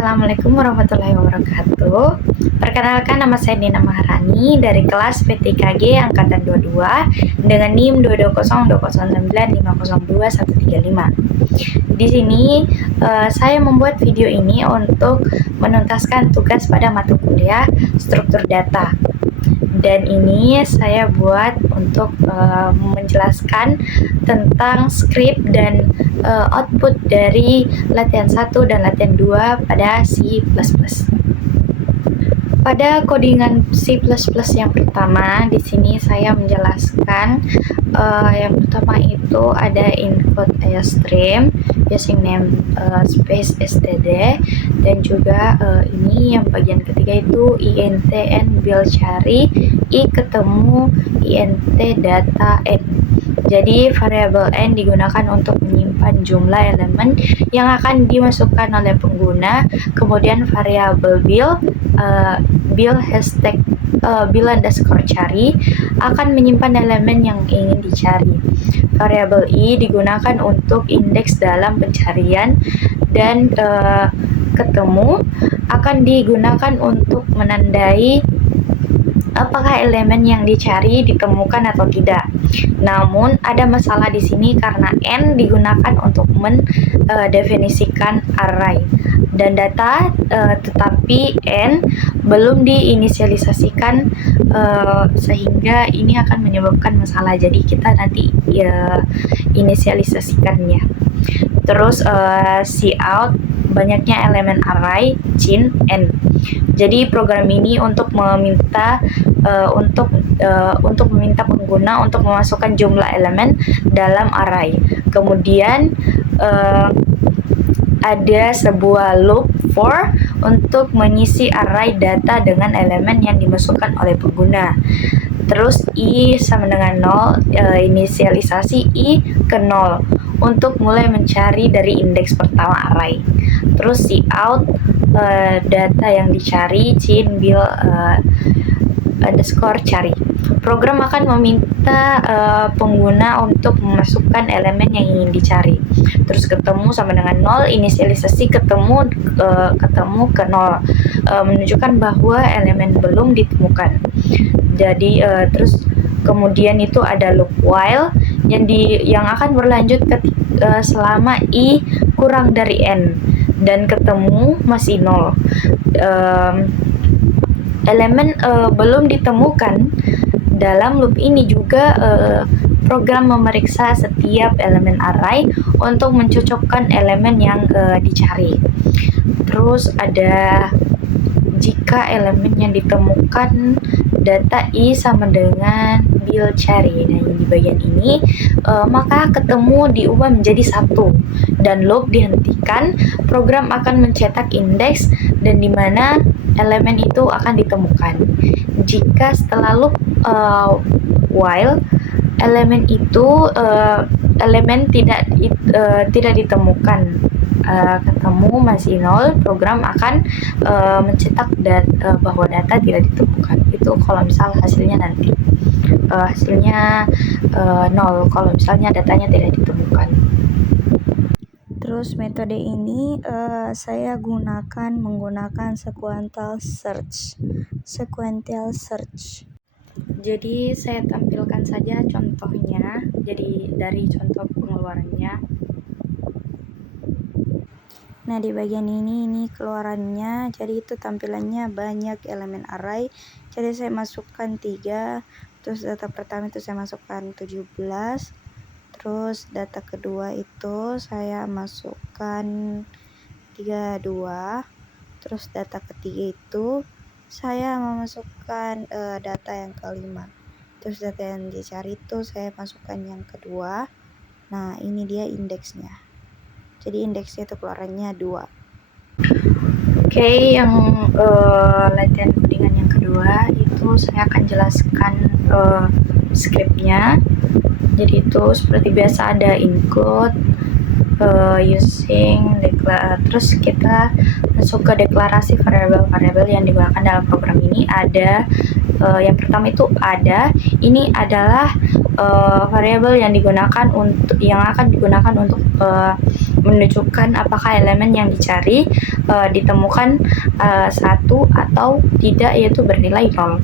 Assalamualaikum warahmatullahi wabarakatuh. Perkenalkan, nama saya Nina Maharani dari kelas PTKG Angkatan 22 dengan NIM 2202009502135. Di sini saya membuat video ini untuk menuntaskan tugas pada mata kuliah struktur data. Dan ini saya buat untuk menjelaskan tentang script dan output dari latihan 1 dan latihan 2 pada C++. Pada codingan C++ yang pertama, di sini saya menjelaskan yang pertama itu ada include stream using name space std, dan juga ini yang bagian ketiga itu int n build cari i ketemu int data n. Jadi variabel n digunakan untuk menyimpan jumlah elemen yang akan dimasukkan oleh pengguna. Kemudian variabel build hashtag build_cari akan menyimpan elemen yang ingin dicari. Variabel i digunakan untuk indeks dalam pencarian, dan ketemu akan digunakan untuk menandai apakah elemen yang dicari ditemukan atau tidak. Namun ada masalah di sini karena n digunakan untuk mendefinisikan array dan data, tetapi n belum diinisialisasikan, sehingga ini akan menyebabkan masalah. Jadi kita nanti inisialisasikannya. Terus cout banyaknya elemen array cin n. Jadi program ini untuk meminta pengguna untuk memasukkan jumlah elemen dalam array. Kemudian ada sebuah loop for untuk mengisi array data dengan elemen yang dimasukkan oleh pengguna. Terus i sama dengan 0, inisialisasi i ke 0 untuk mulai mencari dari indeks pertama array. Terus cout data yang dicari cin build _cari. Program akan meminta pengguna untuk memasukkan elemen yang ingin dicari. Terus ketemu sama dengan 0, inisialisasi ketemu ke 0, menunjukkan bahwa elemen belum ditemukan. Jadi terus kemudian itu ada loop while yang akan berlanjut selama i kurang dari n dan ketemu masih 0. Elemen belum ditemukan. Dalam loop ini juga program memeriksa setiap elemen array untuk mencocokkan elemen yang dicari. Terus ada jika elemen yang ditemukan data i sama dengan build cari. Nah, di bagian ini maka ketemu diubah menjadi 1 dan loop dihentikan. Program akan mencetak indeks dan di mana elemen itu akan ditemukan. Jika setelah loop while elemen itu tidak ditemukan, ketemu masih 0, program akan mencetak bahwa data tidak ditemukan. Itu kalau misal hasilnya nanti hasilnya 0 kalau misalnya datanya tidak ditemukan. Terus metode ini saya menggunakan sequential search. Jadi saya tampilkan saja contohnya. Jadi dari contoh pengeluarannya. Nah, di bagian ini keluarannya. Jadi itu tampilannya banyak elemen array. Jadi saya masukkan 3. Terus data pertama itu saya masukkan 17. Terus data kedua itu saya masukkan 32. Terus data ketiga itu saya memasukkan data yang kelima. Terus data yang dicari itu saya masukkan yang kedua. Nah, ini dia indeksnya. Jadi indeksnya itu keluarannya 2. Oke, yang latihan codingan yang kedua itu saya akan jelaskan scriptnya. Jadi itu seperti biasa ada include terus kita masuk ke deklarasi variabel-variabel yang digunakan dalam program ini. Ada yang pertama itu ini adalah variabel yang akan digunakan untuk menunjukkan apakah elemen yang dicari ditemukan satu atau tidak, yaitu bernilai 0.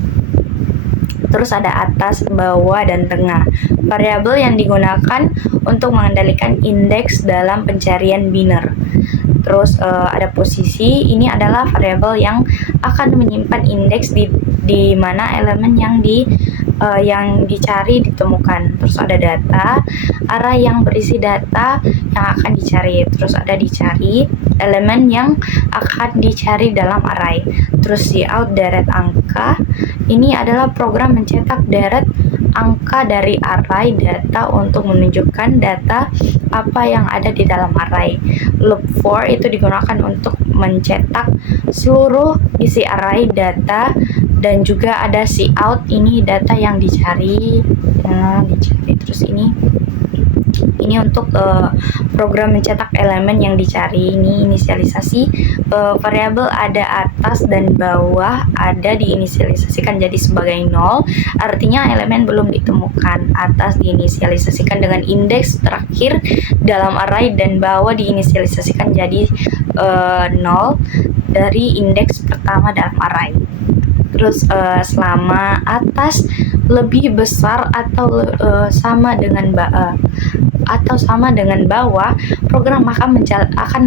Terus ada atas, bawah, dan tengah. Variabel yang digunakan untuk mengendalikan indeks dalam pencarian biner. Terus ada posisi, ini adalah variabel yang akan menyimpan indeks di mana elemen yang dicari ditemukan. Terus ada data, array yang berisi data yang akan dicari. Terus ada dicari, elemen yang akan dicari dalam array. Terus cout deret angka, ini adalah program mencetak deret angka dari array data untuk menunjukkan data apa yang ada di dalam array. Loop for itu digunakan untuk mencetak seluruh isi array data, dan juga ada cout, ini data yang dicari. Terus ini untuk program mencetak elemen yang dicari. Ini inisialisasi variabel ada atas dan bawah, ada diinisialisasikan jadi sebagai 0, artinya elemen belum ditemukan. Atas diinisialisasikan dengan indeks terakhir dalam array, dan bawah diinisialisasikan jadi 0 dari indeks pertama dalam array. Terus selama atas lebih besar atau sama dengan bawah, program akan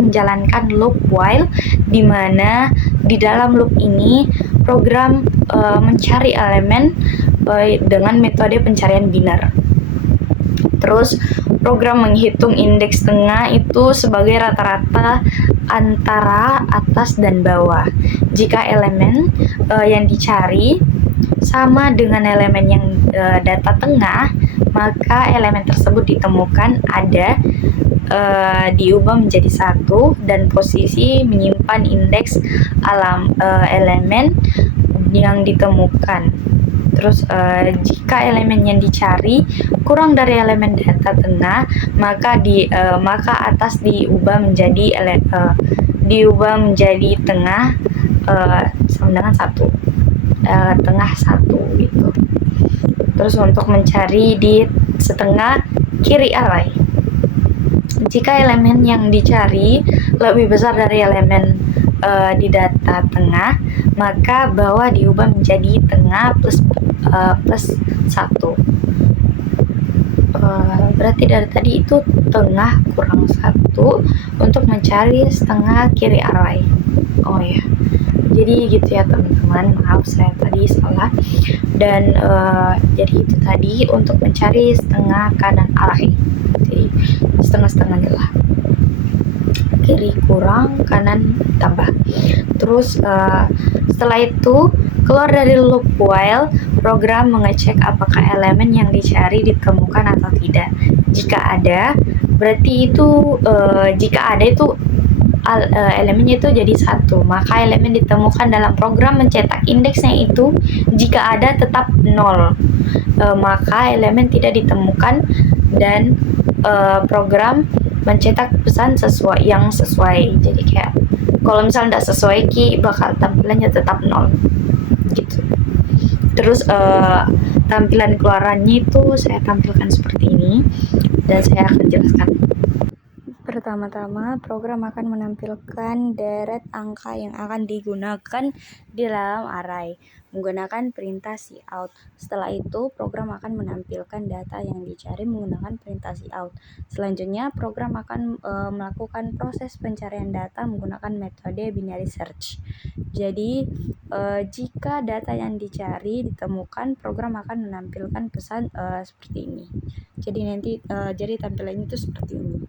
menjalankan loop while, di mana di dalam loop ini program mencari elemen dengan metode pencarian biner. Terus program menghitung indeks tengah itu sebagai rata-rata antara atas dan bawah. Jika elemen yang dicari sama dengan elemen yang data tengah, maka elemen tersebut ditemukan diubah menjadi 1, dan posisi menyimpan indeks elemen yang ditemukan. Terus jika elemen yang dicari kurang dari elemen data tengah, maka atas diubah menjadi tengah sama dengan 1, tengah 1 gitu. Terus untuk mencari di setengah kiri array, jika elemen yang dicari lebih besar dari elemen di data tengah, maka bawah diubah menjadi tengah plus 1. Berarti dari tadi itu tengah kurang 1 untuk mencari setengah kiri array. Oh ya, jadi gitu ya teman-teman, maaf saya tadi salah. Dan jadi itu tadi untuk mencari setengah kanan array. Jadi setengah-setengahnya lah, kiri kurang, kanan tambah. Terus setelah itu keluar dari loop while, program mengecek apakah elemen yang dicari ditemukan atau tidak. Jika ada, berarti itu elemennya itu jadi 1, maka elemen ditemukan dalam program mencetak indeksnya itu. Jika ada tetap 0, maka elemen tidak ditemukan, dan program mencetak pesan sesuai. Jadi kayak kalau misalnya tidak sesuai bakal tampilannya tetap 0 gitu. Terus tampilan keluarannya itu saya tampilkan seperti ini, dan saya akan jelaskan. Pertama-tama, program akan menampilkan deret angka yang akan digunakan di dalam array menggunakan perintah cout. Setelah itu, program akan menampilkan data yang dicari menggunakan perintah cout. Selanjutnya, program akan melakukan proses pencarian data menggunakan metode binary search. Jadi, jika data yang dicari ditemukan, program akan menampilkan pesan seperti ini. Jadi nanti jadi tampilannya itu seperti ini.